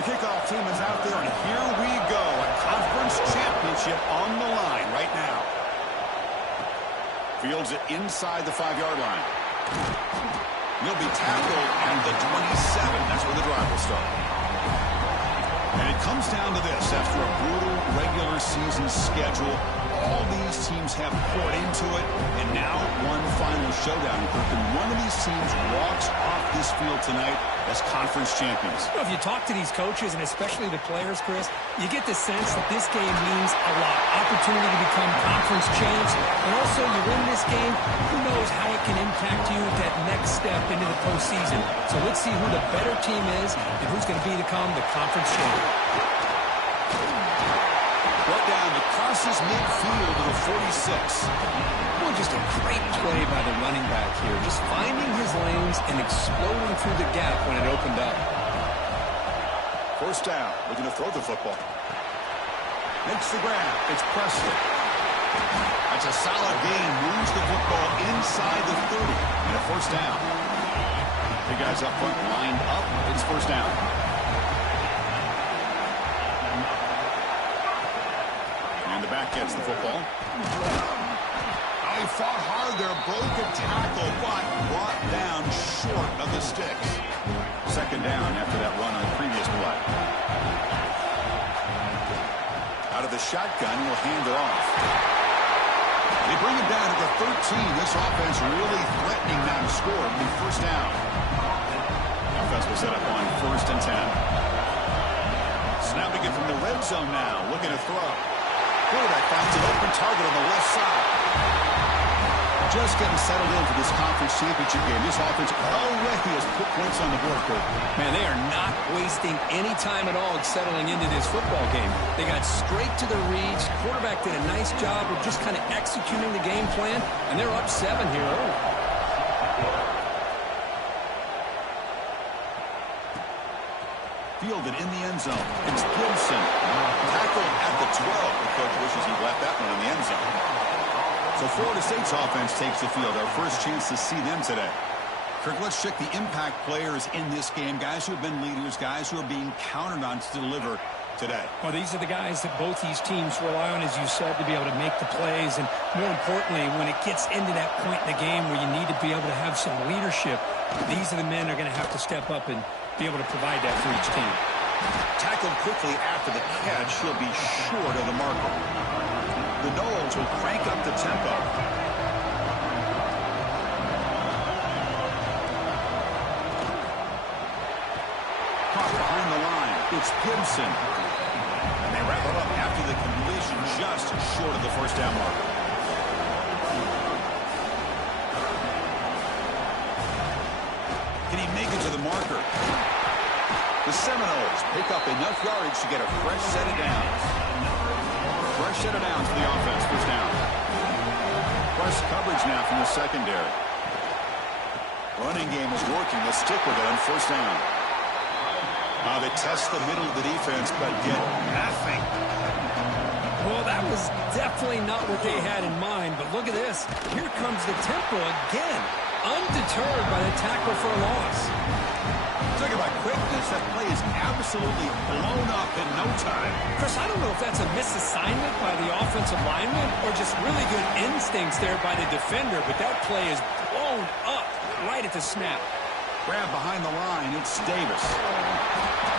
The kickoff team is out there, and here we go. A conference championship on the line right now. Fields it inside the 5-yard line. He'll be tackled, and the 27. That's where the drive will start. And it comes down to this. After a brutal regular season schedule, all these teams have poured into it, and now one final showdown. And one of these teams walks off this field tonight as conference champions. You know, if you talk to these coaches, and especially the players, Chris, you get the sense that this game means a lot. Opportunity to become conference champs, and also you win this game, who knows how it can impact you that next step into the postseason. So let's see who the better team is and who's going to become the conference champion. Brought down crosses midfield to the 46. Well, just a great play by the running back here. Just finding his lanes and exploding through the gap when it opened up. First down. Looking to throw the football. Makes the grab. It's Preston. That's a solid gain. Moves the football inside the 30. And a first down. The guys up front lined up. It's first down. And the back gets the football. He fought hard there, broke a tackle, but brought down short of the sticks. Second down after that run on the previous play. Out of the shotgun, he'll hand it off. They bring him down to the 13. This offense really threatening now to score. It'll be first down. The offense will set up on 1st and 10. Snapping it from the red zone now, looking to throw. Quarterback finds an open target on the left side. Just getting settled in for this conference championship game. This offense already has put points on the board, Kurt. Man, they are not wasting any time at all settling into this football game. They got straight to the reads. Quarterback did a nice job of just kind of executing the game plan, and they're up 7 here early. Fielded in the end zone. It's Gibson. Tackled at the 12. The coach wishes he left that one in the end zone. So Florida State's offense takes the field. Our first chance to see them today. Kirk, let's check the impact players in this game. Guys who have been leaders, guys who are being counted on to deliver today. Well, these are the guys that both these teams rely on, as you said, to be able to make the plays. And more importantly, when it gets into that point in the game where you need to be able to have some leadership, these are the men that are going to have to step up and be able to provide that for each team. Tackled quickly after the catch. He'll be short of the marker. The Noles will crank up the tempo. Caught behind the line. It's Gibson. And they wrap it up after the completion, just short of the first down marker. Can he make it to the marker? The Seminoles pick up enough yardage to get a fresh set of downs. Fresh set of downs for the offense. First down. Press coverage now from the secondary. Running game is working. Let's stick with it on first down. They test the middle of the defense, but get nothing. Well, that was definitely not what they had in mind, but look at this. Here comes the tempo again. Undeterred by the tackle for a loss. Talking about quickness, that play is absolutely blown up in no time. Chris, I don't know if that's a misassignment by the offensive lineman or just really good instincts there by the defender, but that play is blown up right at the snap. Grab behind the line, it's Davis.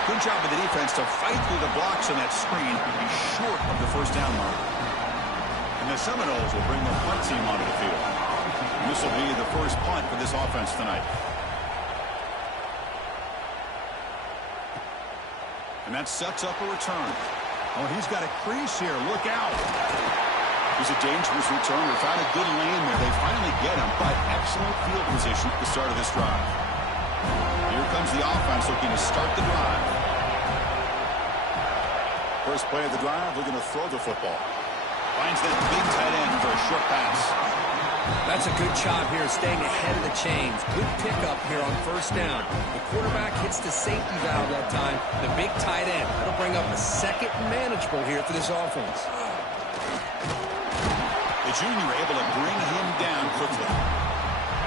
Good job of the defense to fight through the blocks on that screen and be short of the first down mark. And the Seminoles will bring the punt team onto the field. And this will be the first punt for this offense tonight. And that sets up a return. Oh, he's got a crease here. Look out. It was a dangerous return. They found a good lane there. They finally get him, but excellent field position at the start of this drive. Here comes the offense looking to start the drive. First play of the drive, looking to throw the football. Finds that big tight end for a short pass. That's a good job here, staying ahead of the chains. Good pickup here on first down. The quarterback hits the safety valve that time. The big tight end. That'll bring up a second and manageable here for this offense. The junior able to bring him down quickly.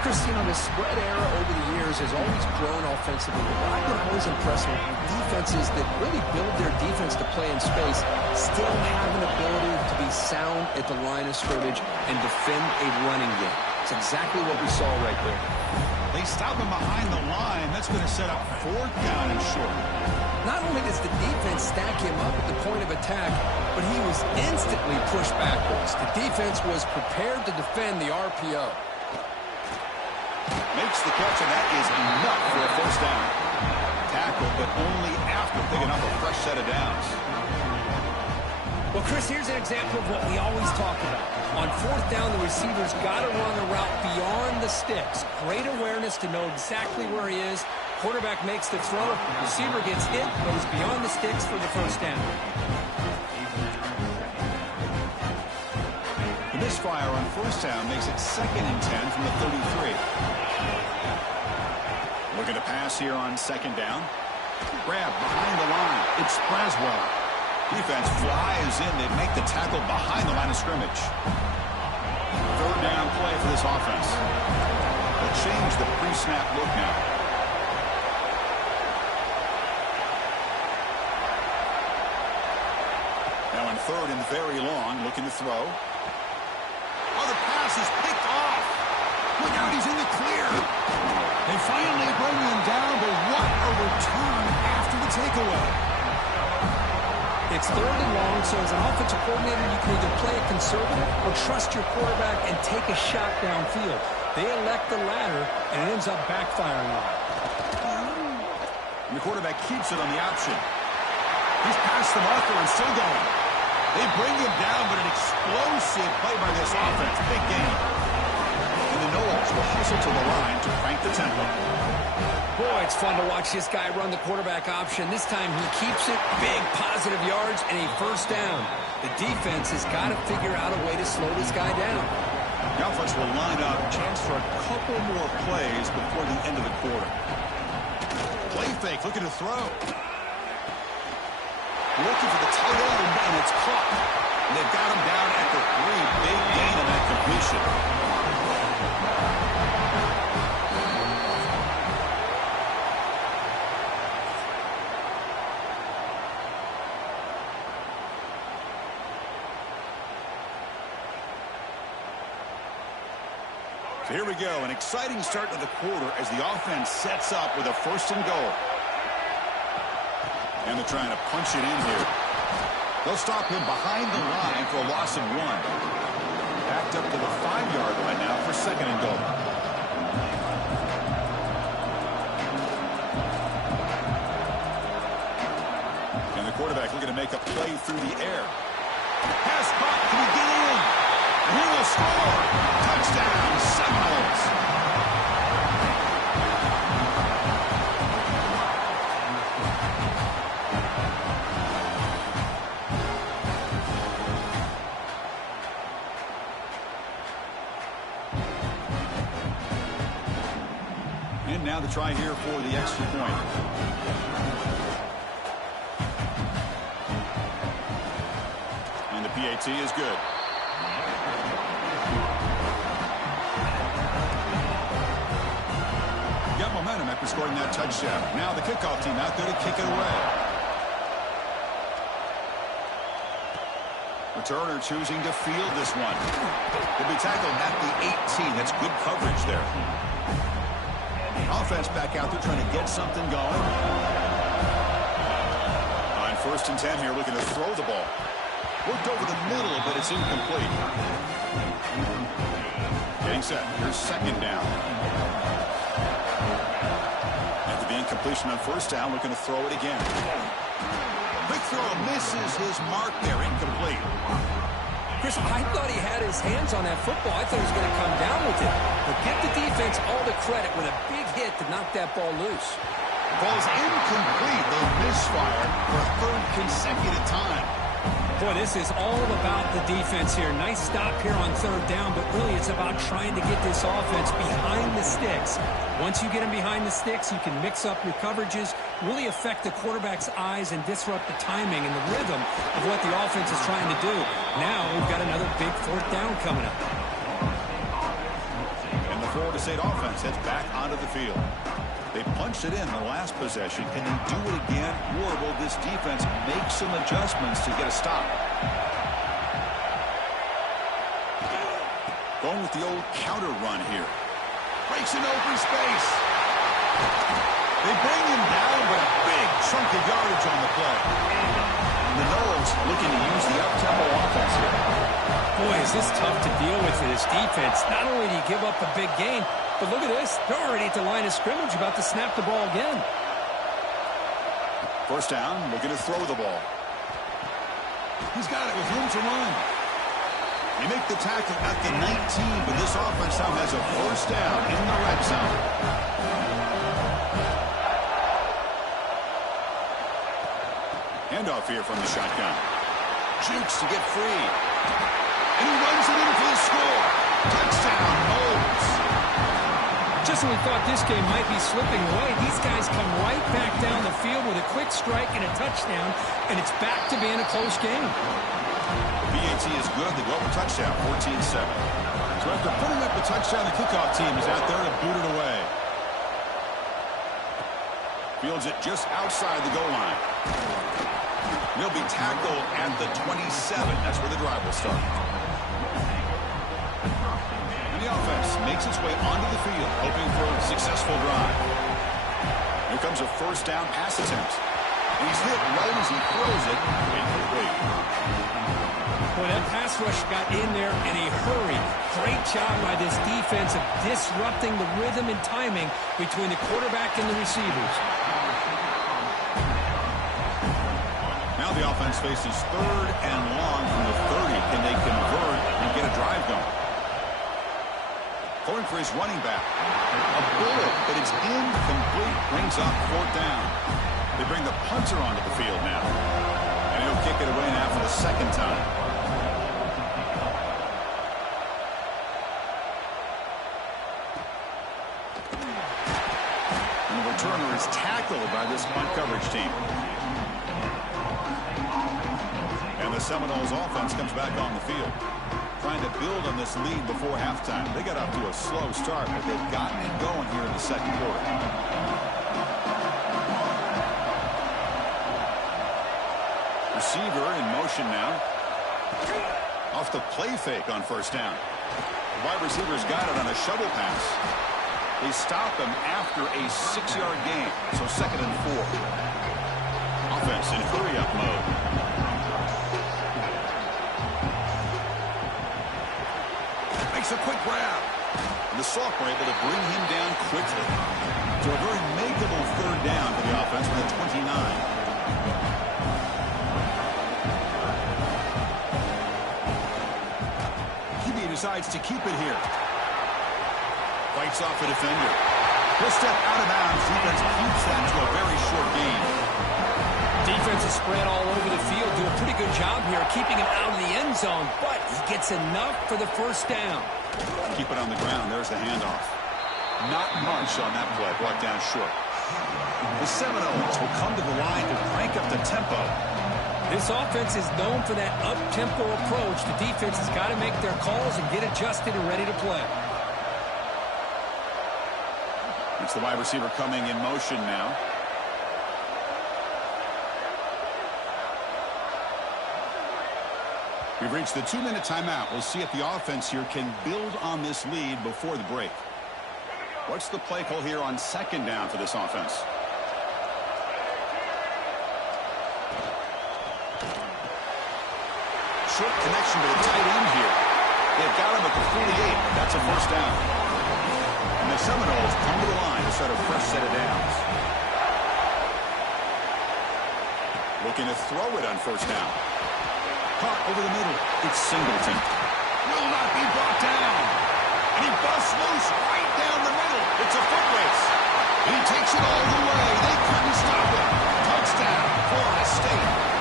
Chris, you know, the spread era over the years has always grown offensively. But I've been always impressed with defenses that really build their defense to play in space, still have an ability to be sound at the line of scrimmage and defend a running game. It's exactly what we saw right there. They stop him behind the line. That's going to set up 4th down and short. Not only does the defense stack him up at the point of attack, but he was instantly pushed backwards. The defense was prepared to defend the RPO. Makes the catch, and that is enough for a 1st down. Tackle, but only after picking up a fresh set of downs. Well, Chris, here's an example of what we always talk about. On 4th down, the receiver's got to run a route beyond the sticks. Great awareness to know exactly where he is. Quarterback makes the throw. Receiver gets hit, goes beyond the sticks for the 1st down. The misfire on 1st down makes it 2nd and 10 from the 33. Looking to pass here on 2nd down. Grab behind the line. It's Braswell. Defense flies in. They make the tackle behind the line of scrimmage. 3rd down play for this offense. They'll change the pre-snap look now. Now on 3rd and very long, looking to throw. Oh, the pass is picked off. Look out, he's in the clear. They finally bring him down, but what a return after the takeaway. It's 3rd and long, so as an offensive coordinator, you can either play it conservative or trust your quarterback and take a shot downfield. They elect the latter, and it ends up backfiring on them. And the quarterback keeps it on the option. He's past the marker and still going. They bring him down, but an explosive play by this offense. Big game. And the Knowles will hustle to the line to crank the tempo. Boy, it's fun to watch this guy run the quarterback option. This time he keeps it, big positive yards, and a 1st down. The defense has got to figure out a way to slow this guy down. The offense will line up, chance for a couple more plays before the end of the quarter. Play fake, looking to throw. Looking for the tight end, and it's caught. And they've got him down at the 3. Big gain on that completion. So here we go, an exciting start to the quarter as the offense sets up with a 1st and goal. And they're trying to punch it in here. They'll stop him behind the line for a loss of 1. Backed up to the 5-yard line now for 2nd and goal. And the quarterback looking to make a play through the air. Pass caught. Can he get in? And he will score. Touchdown, Seminoles. And now the try here for the extra point. And the PAT is good. Got momentum after scoring that touchdown. Now the kickoff team out there to kick it away. Returner choosing to field this one. He'll be tackled at the 18. That's good coverage there. Offense back out there trying to get something going. On 1st and 10 here, looking to throw the ball. Worked over the middle, but it's incomplete. Getting set. Here's 2nd down. After the incompletion on 1st down, looking to throw it again. Quick throw misses his mark there, incomplete. Chris, I thought he had his hands on that football. I thought he was going to come down with it. But give the defense all the credit with a big hit to knock that ball loose. Ball's incomplete. They misfire for a 3rd consecutive time. Boy, this is all about the defense here. Nice stop here on 3rd down, but really it's about trying to get this offense behind the sticks. Once you get them behind the sticks, you can mix up your coverages, really affect the quarterback's eyes and disrupt the timing and the rhythm of what the offense is trying to do. Now we've got another big 4th down coming up. And the 4th State offense heads back onto the field. They punched it in the last possession. Can they do it again, or will this defense make some adjustments to get a stop? Going with the old counter run here. Breaks into open space. They bring him down, but a big chunk of yardage on the play. The Noles looking to use the up-tempo offense here. Boy, is this tough to deal with for this defense. Not only do you give up a big gain, but look at this. They're already at the line of scrimmage about to snap the ball again. First down, looking to throw the ball. He's got it with room to run. They make the tackle at the 19, but this offense now has a first down in the red zone. Handoff here from the shotgun. Jukes to get free. And he runs it in for the score. Touchdown, Noles. Just when we thought this game might be slipping away, these guys come right back down the field with a quick strike and a touchdown, and it's back to being a close game. BAT is good. They go up a touchdown, 14-7. So after putting up the touchdown, the kickoff team is out there to boot it away. Fields it just outside the goal line. He'll be tackled at the 27. That's where the drive will start. And the offense makes its way onto the field, hoping for a successful drive. Here comes a first down pass attempt. And he's hit right as he throws it. Incomplete. Boy, that pass rush got in there in a hurry. Great job by this defense of disrupting the rhythm and timing between the quarterback and the receivers. Now the offense faces third and long from the 30. Can they convert and get a drive going? Going for his running back. A bullet, but it's incomplete. Brings up fourth down. They bring the punter onto the field now. And he'll kick it away now for the second time. And the returner is tackled by this punt coverage team. And the Seminoles offense comes back on the field, trying to build on this lead before halftime. They got off to a slow start, but they've gotten it going here in the second quarter. Receiver in motion now. Off the play fake on first down. The wide receiver's got it on a shovel pass. They stop him after a 6-yard gain, so second and 4. Offense in hurry-up mode. Makes a quick grab. And the sophomore able to bring him down quickly. So a very makeable third down for the offense with a 29. Decides to keep it here. Fights off a defender. He'll step out of bounds. Defense keeps that to a very short gain. Defense is spread all over the field. Do a pretty good job here keeping him out of the end zone, but he gets enough for the first down. Keep it on the ground. There's the handoff. Not much on that play. Brought down short. The Seminoles will come to the line to crank up the tempo. This offense is known for that up-tempo approach. The defense has got to make their calls and get adjusted and ready to play. It's the wide receiver coming in motion now. We've reached the 2-minute timeout. We'll see if the offense here can build on this lead before the break. What's the play call here on second down for this offense? Short connection to the tight end here. They've got him at the 48. That's a first down. And the Seminoles come to the line to start a fresh set of downs. Looking to throw it on first down. Caught over the middle. It's Singleton. Will not be brought down. And he busts loose right down the middle. It's a foot race. And he takes it all the way. They couldn't stop him. Touchdown, Florida State.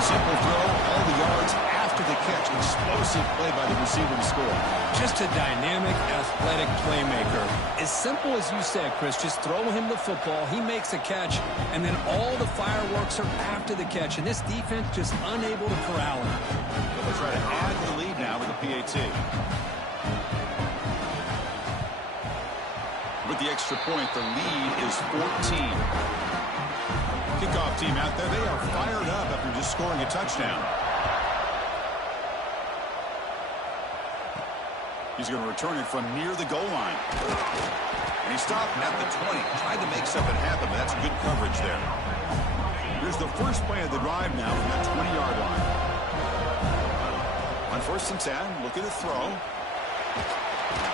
Simple throw, all the yards after the catch. Explosive play by the receiver to score. Just a dynamic, athletic playmaker. As simple as you said, Chris, just throw him the football. He makes a catch, and then all the fireworks are after the catch. And this defense just unable to corral him. They'll try to add to the lead now with the PAT. the extra point. The lead is 14. Kickoff team out there. They are fired up after just scoring a touchdown. He's going to return it from near the goal line. And he stopped at the 20. Tried to make something happen, but that's good coverage there. Here's the first play of the drive now from that 20-yard line. On 1st and 10, look at the throw.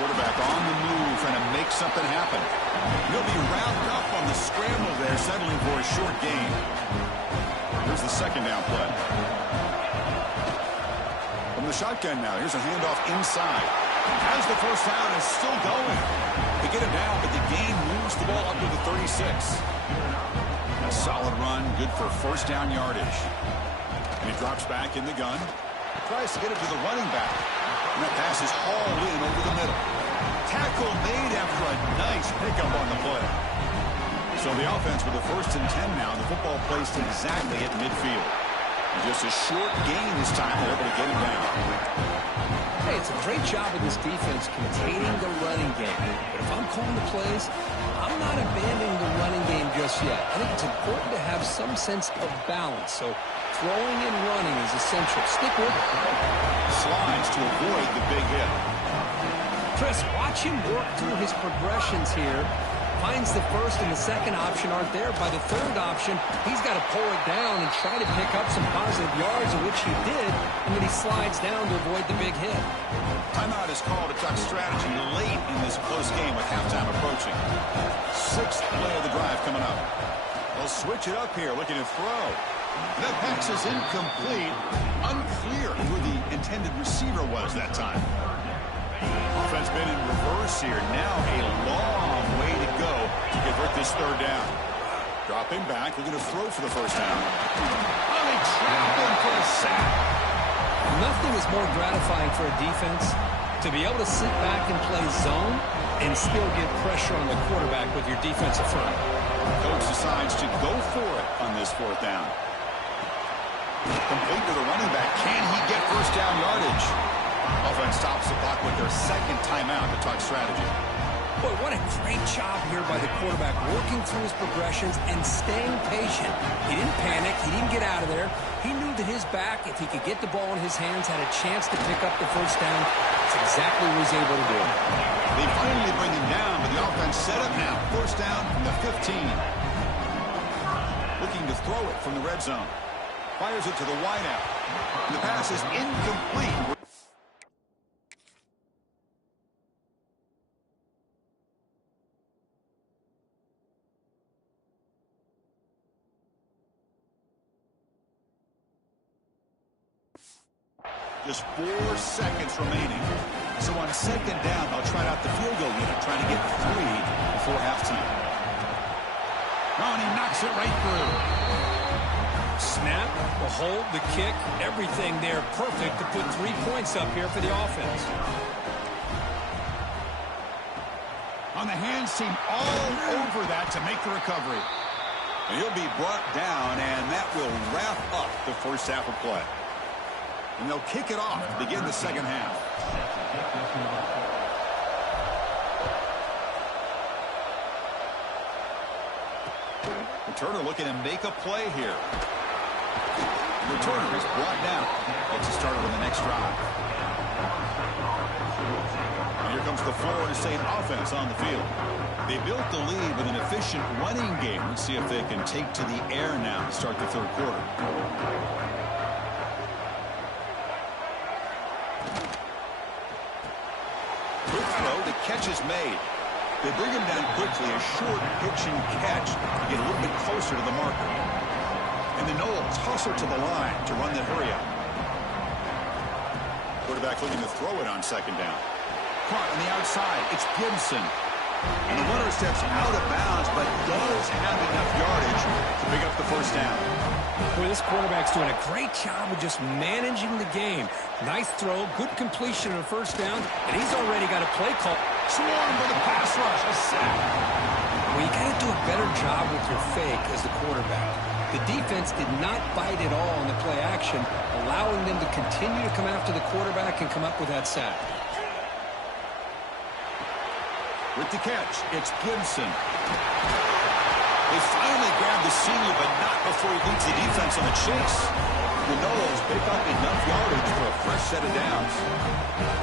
Quarterback on the move, trying to make something happen. He'll be wrapped up on the scramble there, settling for a short gain. Here's the second down play. From the shotgun now, here's a handoff inside. Has the first down, is still going. They get it down, but the gain moves the ball up to the 36. A solid run, good for first down yardage. And he drops back in the gun. Tries to get it to the running back. And that pass is hauled in over the middle. Tackle made after a nice pickup on the play. So the offense with the 1st and 10 now. The football placed exactly at midfield. And just a short gain this time. They're able to get him down. Hey, it's a great job of this defense containing the running game. But if I'm calling the plays, I'm not abandoning the running game just yet. I think it's important to have some sense of balance. So throwing and running is essential. Stick with it. Slides to avoid the big hit. Chris, watch him work through his progressions here. Finds the first and the second option aren't there. By the third option, he's got to pull it down and try to pick up some positive yards, of which he did, and then he slides down to avoid the big hit. Timeout is called to talk strategy late in this close game with halftime approaching. 6th play of the drive coming up. They'll switch it up here, looking to throw. That pass is incomplete. Unclear who the intended receiver was that time. Offense been in reverse here. Now a long way to go to convert this third down. Dropping back, looking to throw for the first down. Oh, they trap him for a sack. Nothing is more gratifying for a defense to be able to sit back and play zone and still get pressure on the quarterback with your defensive front. Coach decides to go for it on this 4th down. Complete to the running back. Can he get first down yardage? Offense stops the clock with their second timeout to talk strategy. Boy, what a great job here by the quarterback, working through his progressions and staying patient. He didn't panic. He didn't get out of there. He knew that his back, if he could get the ball in his hands, had a chance to pick up the first down. That's exactly what he was able to do. They finally bring him down, but the offense set up now. First down from the 15. Looking to throw it from the red zone. Fires it to the wideout. The pass is incomplete. Just 4 seconds remaining. So on 2nd down, they'll try out the field goal unit, trying to get 3 before halftime. Oh, and he knocks it right through. Snap, the hold, the kick, everything there perfect to put 3 points up here for the offense. On the hands team all over that to make the recovery. And he'll be brought down, and that will wrap up the first half of play. And they'll kick it off to begin the second half. Returner looking to make a play here. Returner is brought down. Gets us started on the next drive. And here comes the Florida State offense on the field. They built the lead with an efficient running game. Let's see if they can take to the air now to start the third quarter. Quick throw, the catch is made. They bring him down quickly, a short pitch and catch to get a little bit closer to the marker. And the Knowles hustle to the line to run the hurry up. Quarterback looking to throw it on 2nd down. Caught on the outside, it's Gibson. And the runner steps out of bounds, but does have enough yardage to pick up the first down. Boy, this quarterback's doing a great job of just managing the game. Nice throw, good completion of the first down, and he's already got a play call. Swarm for the pass rush, a sack. Well, you got to do a better job with your fake as the quarterback. The defense did not bite at all on the play action, allowing them to continue to come after the quarterback and come up with that sack. With the catch, it's Gibson. They finally grab the senior, but not before he leads the defense on the chase. The Noles pick up enough yardage for a fresh set of downs.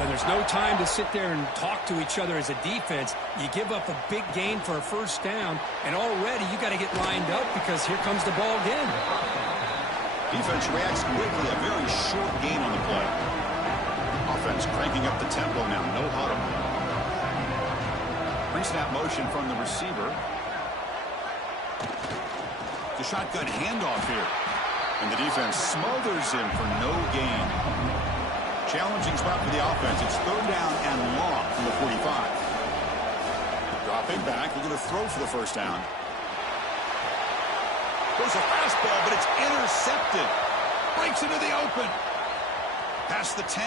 And there's no time to sit there and talk to each other as a defense. You give up a big gain for a first down, and already you got to get lined up because here comes the ball again. Defense reacts quickly, a very short gain on the play. Offense cranking up the tempo now, no huddle. Pre-snap motion from the receiver. The shotgun handoff here. And the defense smothers him for no gain. Challenging spot for the offense. It's third down and long from the 45. Dropping back, looking to throw for the first down. Goes a fastball, but it's intercepted. Breaks into the open. Past the 10.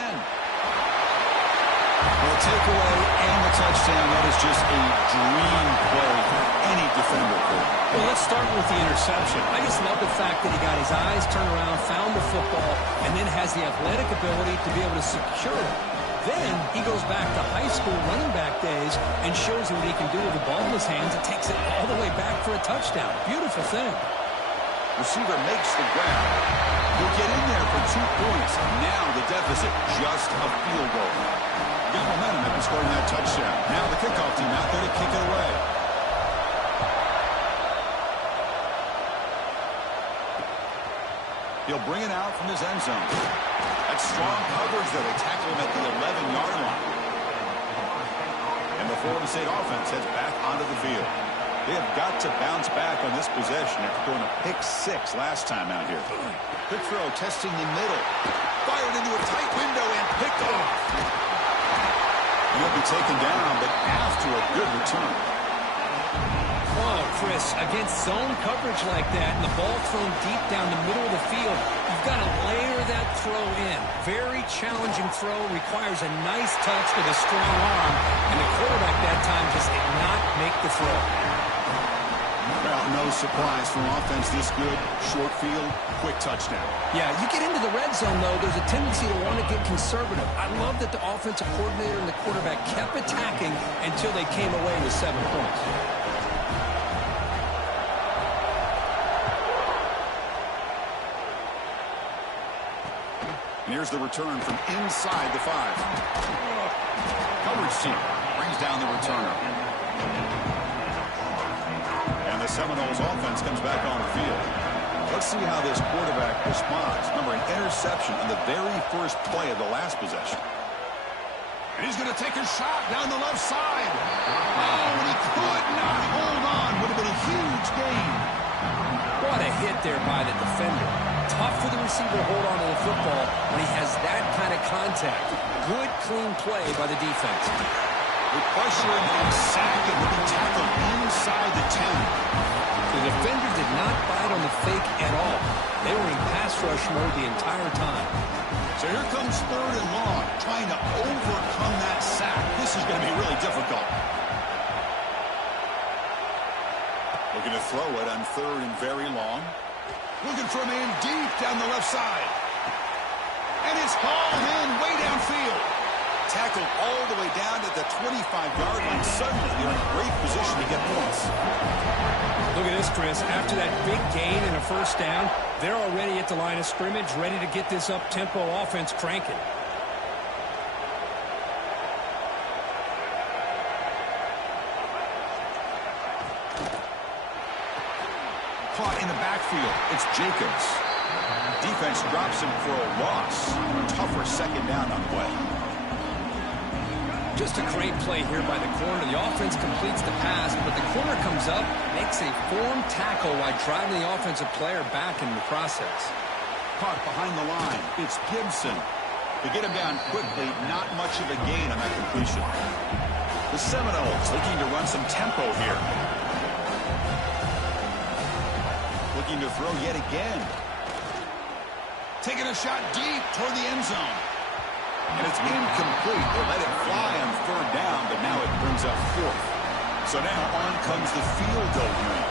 Well, the takeaway and the touchdown, that is just a dream play for any defender. Well, let's start with the interception. I just love the fact that he got his eyes turned around, found the football, and then has the athletic ability to be able to secure it. Then he goes back to high school running back days and shows you what he can do with the ball in his hands and takes it all the way back for a touchdown. Beautiful thing. Receiver makes the grab. He'll get in there for 2 points. Now the deficit, just a field goal. Got momentum after scoring that touchdown. Now the kickoff team out there to kick it away. He'll bring it out from his end zone. That's strong coverage, though. They tackle him at the 11-yard line. And the Florida State offense heads back onto the field. They have got to bounce back on this possession after throwing a pick 6 last time out here. Quick throw, testing the middle. Fired into a tight window and picked off. He'll be taken down, but after a good return. Oh, Chris, against zone coverage like that and the ball thrown deep down the middle of the field, you've got to layer that throw in. Very challenging throw, requires a nice touch with a strong arm, and the quarterback that time just did not make the throw. Well, no surprise from offense this good. Short field, quick touchdown. Yeah, you get into the red zone, though, there's a tendency to want to get conservative. I love that the offensive coordinator and the quarterback kept attacking until they came away with 7 points. And here's the return from inside the 5. Coverage team brings down the returner. And the Seminoles offense comes back on the field. Let's see how this quarterback responds. Remember, an interception on the very first play of the last possession. And he's going to take a shot down the left side. Oh, and he could not hold on. Would have been a huge gain. What a hit there by the defender. Tough for the receiver to hold on to the football when he has that kind of contact. Good, clean play by the defense. With pressure and sack, and will be tackled inside the 10. The defender did not bite on the fake at all. They were in pass rush mode the entire time. So here comes third and long, trying to overcome that sack. This is going to be really difficult. Looking to throw it on third and very long. Looking for a man deep down the left side. And it's hauled in way downfield. Tackled all the way down to the 25-yard line. Suddenly, they're in a great position to get points. Look at this, Chris. After that big gain and a first down, they're already at the line of scrimmage, ready to get this up-tempo offense cranking. Caught in the backfield. It's Jacobs. Defense drops him for a loss. Tougher second down on the way. Just a great play here by the corner. The offense completes the pass, but the corner comes up, makes a form tackle while driving the offensive player back in the process. Caught behind the line. It's Gibson. To get him down quickly, not much of a gain on that completion. The Seminoles looking to run some tempo here. Looking to throw yet again. Taking a shot deep toward the end zone. And it's incomplete. They let it fly on third down, but now it brings up fourth. So now on comes the field goal unit.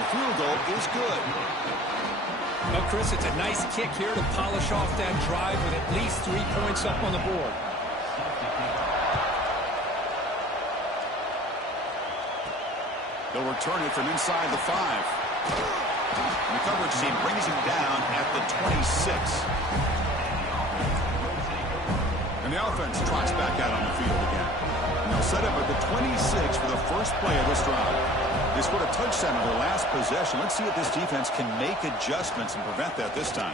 The field goal is good. Well, Chris, it's a nice kick here to polish off that drive with at least 3 points up on the board. They'll return it from inside the 5. The coverage team brings him down at the 26. And the offense trots back out on the field again. And they'll set up at the 26 for the first play of this drive. They scored a touchdown on their last possession. Let's see if this defense can make adjustments and prevent that this time.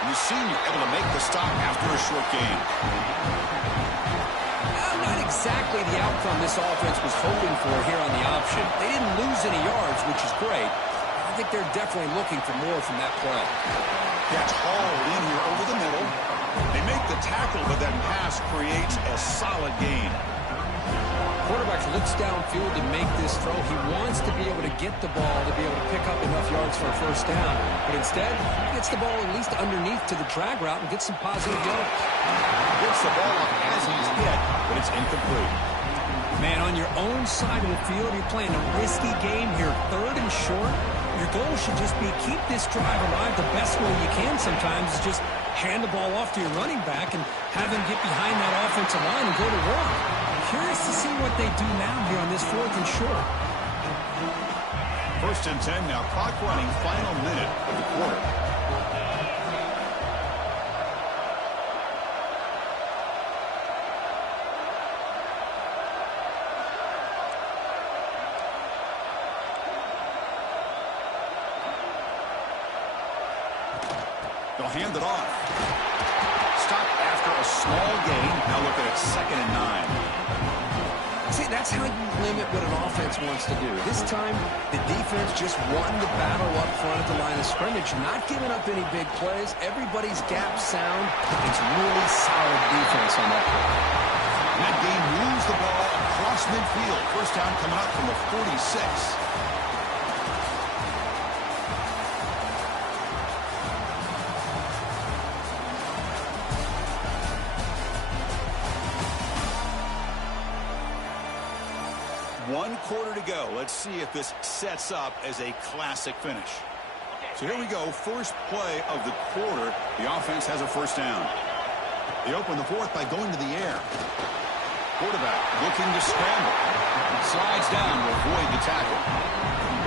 And the senior able to make the stop after a short gain. Not exactly the outcome this offense was hoping for here on the option. They didn't lose any yards, which is great. I think they're definitely looking for more from that play. Catch hauled in here over the middle. They make the tackle, but that pass creates a solid gain. Quarterback looks downfield to make this throw. He wants to be able to get the ball to be able to pick up enough yards for a first down. But instead, he gets the ball at least underneath to the drag route and gets some positive yards. Gets the ball up as he's hit, but it's incomplete. Man, on your own side of the field, you're playing a risky game here. 3rd and short. Your goal should just be keep this drive alive the best way you can sometimes is just hand the ball off to your running back and have him get behind that offensive line and go to work. Curious to see what they do now here on this 4th and short. 1st and 10 now. Clock running, final minute of the quarter. They'll hand it off. Stop after a small gain. Now look at it, 2nd and 9. See, that's how you limit what an offense wants to do. This time, the defense just won the battle up front at the line of scrimmage, not giving up any big plays. Everybody's gap sound. It's really solid defense on that play. And that game moves the ball across midfield. First down coming up from the 46. One quarter to go. Let's see if this sets up as a classic finish. So here we go. First play of the quarter. The offense has a first down. They open the 4th by going to the air. Quarterback looking to scramble. Slides down to avoid the tackle.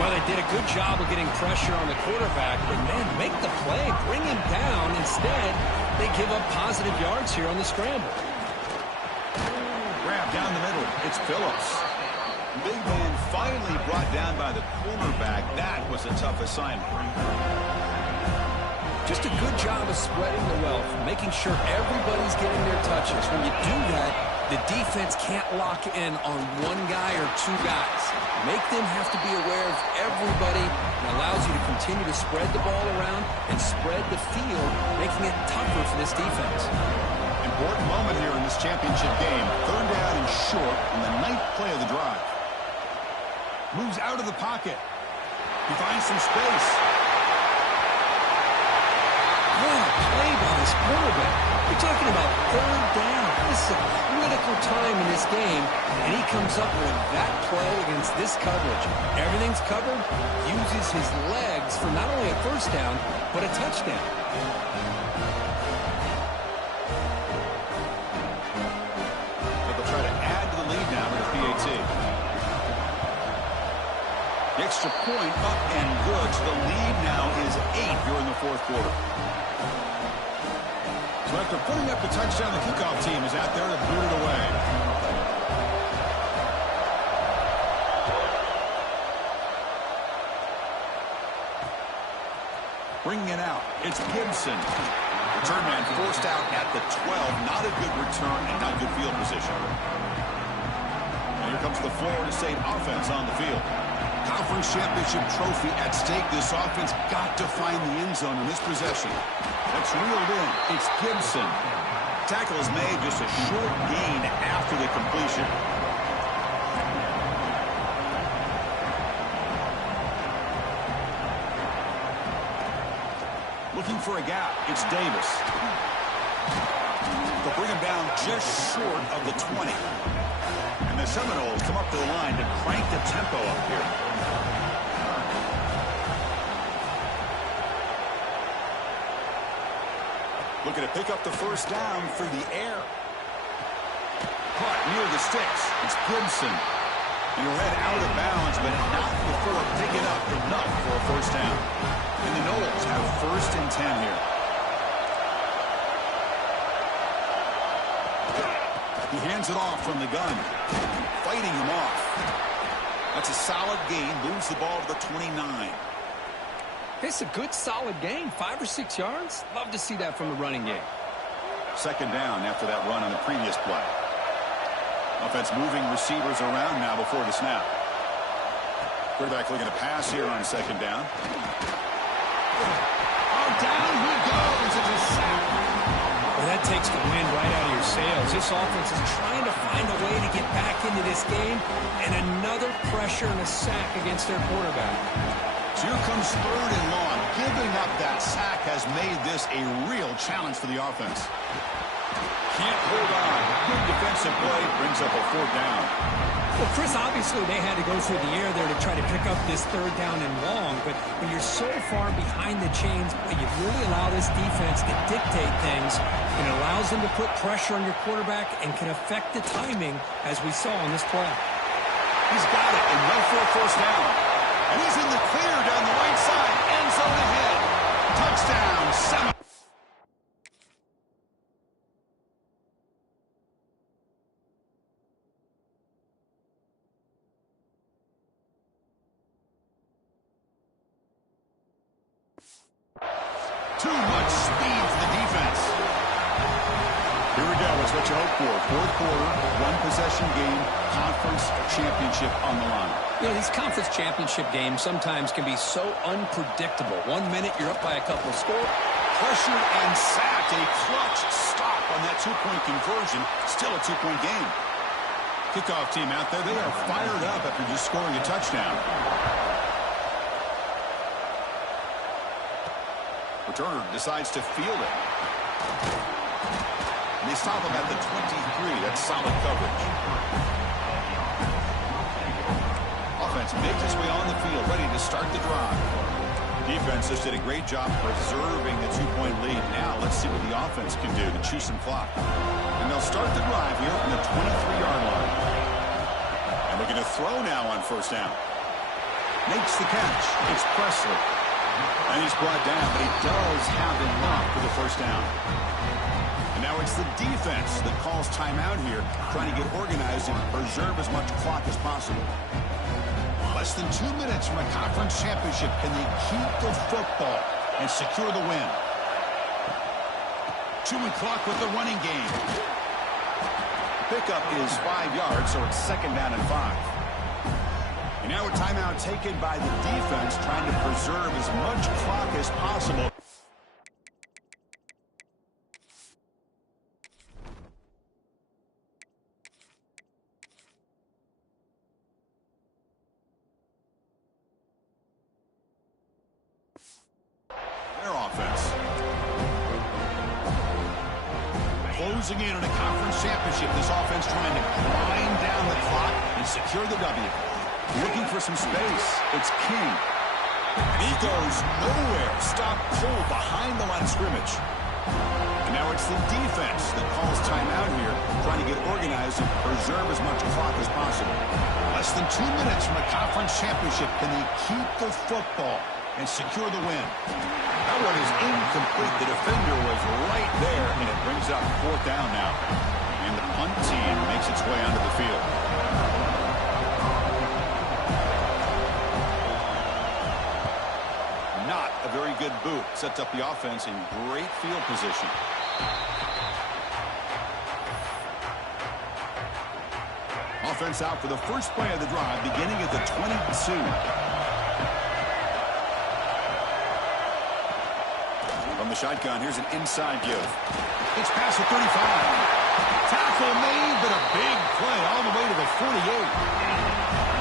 Well, they did a good job of getting pressure on the quarterback, but man, make the play, bring him down. Instead, they give up positive yards here on the scramble. Grab down the middle. It's Phillips. Big man finally brought down by the cornerback. That was a tough assignment. Just a good job of spreading the wealth, making sure everybody's getting their touches. When you do that, the defense can't lock in on one guy or 2 guys. Make them have to be aware of everybody. It allows you to continue to spread the ball around and spread the field, making it tougher for this defense. Important moment here in this championship game. 3rd down and short on the 9th play of the drive. Moves out of the pocket. He finds some space. What a play by this quarterback. You're talking about 3rd down. This is a critical time in this game, and he comes up with that play against this coverage. Everything's covered, uses his legs for not only a first down, but a touchdown. But they'll try to add to the lead now with a PAT. The extra point up and good. So the lead now is 8 here in the 4th quarter. So after putting up the touchdown, the kickoff team is out there to boot it away. Bringing it out, it's Gibson. Return man forced out at the 12. Not a good return and not good field position. And here comes the Florida State offense on the field. Conference championship trophy at stake. This offense got to find the end zone in this possession. That's reeled in. It's Gibson. Tackle is made, just a short gain after the completion. Looking for a gap. It's Davis. They'll bring him down just short of the 20. And the Seminoles come up to the line to crank the tempo up here. Looking to pick up the first down through the air. Caught near the sticks. It's Gibson. And he'll head out of bounds, but not before picking up enough for a first down. And the Noles have 1st and 10 here. He hands it off from the gun, fighting him off. That's a solid gain, moves the ball to the 29. It's a good, solid gain, 5 or 6 yards. Love to see that from the running game. 2nd down after that run on the previous play. Offense moving receivers around now before the snap. Quarterback looking to pass here on 2nd down. Oh, down he goes. It's a sack. Well, that takes the wind right out of your sails. This offense is trying to find a way to get back into this game, and another pressure and a sack against their quarterback. So here comes 3rd and long. Giving up that sack has made this a real challenge for the offense. Can't hold on. Good defensive play brings up a 4th down. Well, Chris, obviously they had to go through the air there to try to pick up this 3rd down and long, but when you're so far behind the chains, you really allow this defense to dictate things. It allows them to put pressure on your quarterback and can affect the timing, as we saw on this play. He's got it and went for a 1st down. And he's in the clear down the right side. End zone ahead. Touchdown, 7. Too much speed for the defense. Here we go. It's what you hope for. 4th quarter, 1-possession game, conference championship on the line. You know, these conference championship games sometimes can be so unpredictable. 1 minute you're up by a couple of scores. Pressured and sacked. A clutch stop on that 2-point conversion. Still a 2-point game. Kickoff team out there. They are fired up after just scoring a touchdown. Returner decides to field it. And they stop him at the 23. That's solid coverage. Offense makes its way on the field, ready to start the drive. Defense just did a great job preserving the 2-point lead. Now let's see what the offense can do to chew some clock. And they'll start the drive here from the 23-yard line. And looking to throw now on 1st down. Makes the catch. It's Presley. And he's brought down, but he does have enough for the 1st down. And now it's the defense that calls timeout here, trying to get organized and preserve as much clock as possible. Less than 2 minutes from a conference championship. Can they keep the football and secure the win? Chewing clock with the running game. Pickup is 5 yards, so it's 2nd down and 5. And now a timeout taken by the defense, trying to preserve as much clock as possible. Their offense. Closing in on a conference championship, this offense trying to grind down the clock and secure the W. Looking for some space. It's King. And he goes nowhere. Stop pull behind the line of scrimmage. And now it's the defense that calls timeout here, trying to get organized and preserve as much clock as possible. Less than 2 minutes from a conference championship. Can they keep the football and secure the win? That one is incomplete. The defender was right there, and it brings up 4th down now. And the punt team makes its way onto the field. Not a very good boot. Sets up the offense in great field position. Offense out for the first play of the drive, beginning at the 22. From the shotgun, here's an inside give. It's past the 35. Tackle made, but a big play all the way to the 48.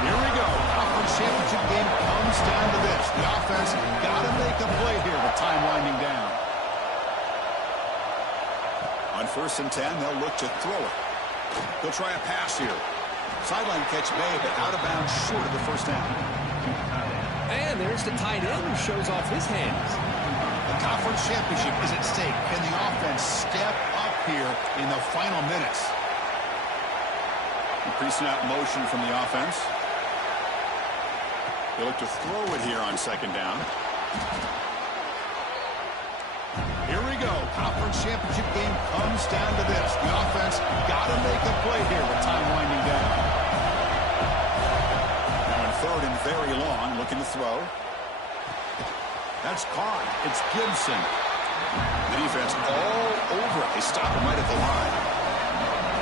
Here we go. Conference championship game comes down to this. The offense got to make a play here with time winding down. On 1st and 10, they'll look to throw it. They'll try a pass here. Sideline catch made, but out of bounds short of the 1st down. And there's the tight end who shows off his hands. The conference championship is at stake. Can the offense step up here in the final minutes? Pre-snap motion from the offense. They look to throw it here on second down. Here we go. Conference championship game comes down to this. The offense got to make a play here with time winding down. Now in third and very long, looking to throw. That's caught. It's Gibson. The defense all over it. They stop him right at the line.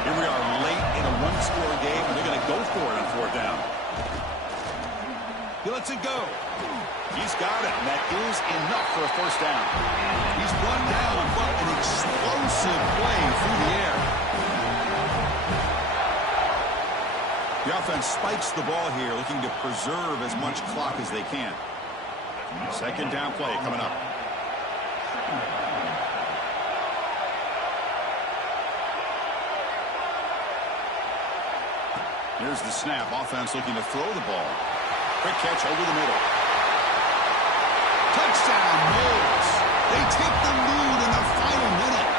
Here we are late in a one-score game, and they're going to go for it on fourth down. He lets it go. He's got it, and that is enough for a first down. He's brought down, but an explosive play through the air. The offense spikes the ball here, looking to preserve as much clock as they can. Second down play coming up. Here's the snap. Offense looking to throw the ball. Quick catch over the middle. Touchdown, Knowles. They take the lead in the final minute.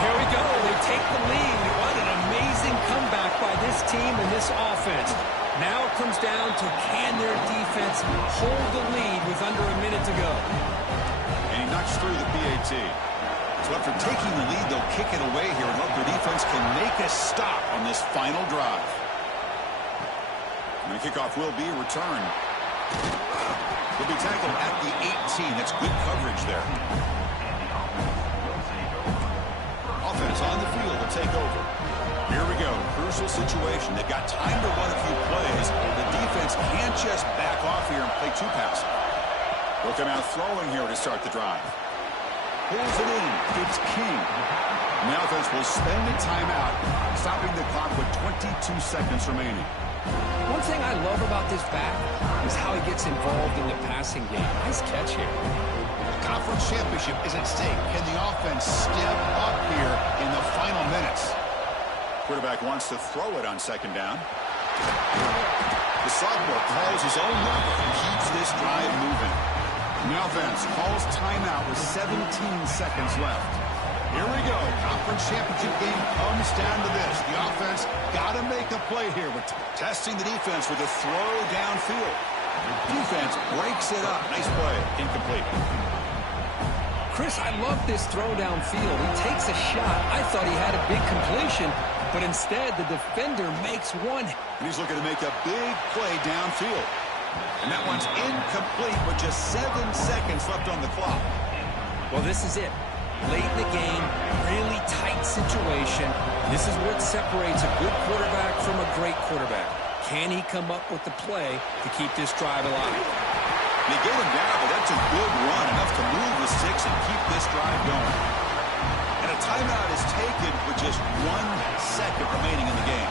Here we go. They take the lead. What an amazing comeback by this team and this offense. Now it comes down to can their defense hold the lead with under a minute to go. And he knocks through the PAT. So after taking the lead, they'll kick it away here and hope their defense can make a stop on this final drive. And the kickoff will be returned. He'll be tackled at the 18. That's good coverage there. Offense on the field to take over. Here we go. Crucial situation. They've got time to run a few plays. The defense can't just back off here and play two passes. They'll come out throwing here to start the drive. Pulls it in. It's King. And the offense will spend a timeout, stopping the clock with 22 seconds remaining. One thing I love about this back is how he gets involved in the passing game. Nice catch here. The conference championship is at stake. Can the offense step up here in the final minutes? Quarterback wants to throw it on second down. The sophomore calls his own number and keeps this drive moving. And the offense calls timeout with 17 seconds left. Here we go. Conference championship game comes down to this. The offense got to make a play here. We're testing the defense with a throw downfield. Defense breaks it up. Nice play. Incomplete. Chris, I love this throw downfield. He takes a shot. I thought he had a big completion, but instead the defender makes one. And he's looking to make a big play downfield. And that one's incomplete with just 7 seconds left on the clock. Well, this is it. Late in the game, really tight situation. This is what separates a good quarterback from a great quarterback. Can he come up with the play to keep this drive alive? They get him down, but that's a good run, enough to move the sticks and keep this drive going. And a timeout is taken with just 1 second remaining in the game.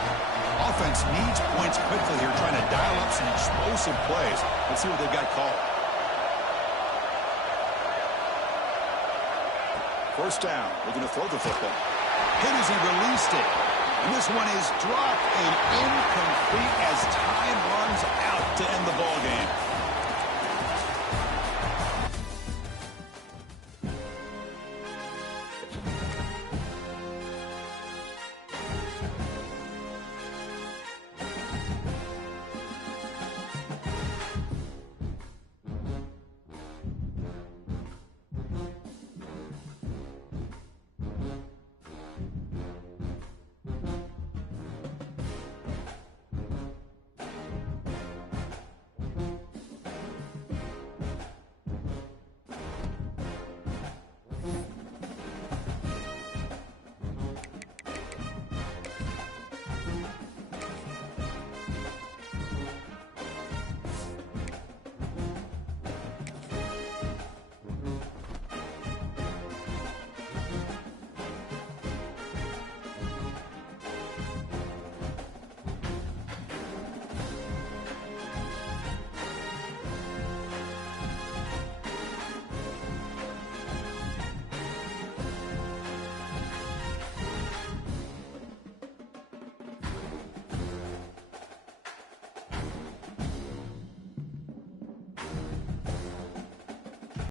Offense needs points quickly here, trying to dial up some explosive plays. Let's see what they've got called. First down, looking to throw the football. Hit as he released it. And this one is dropped and incomplete as time runs out to end the ball game.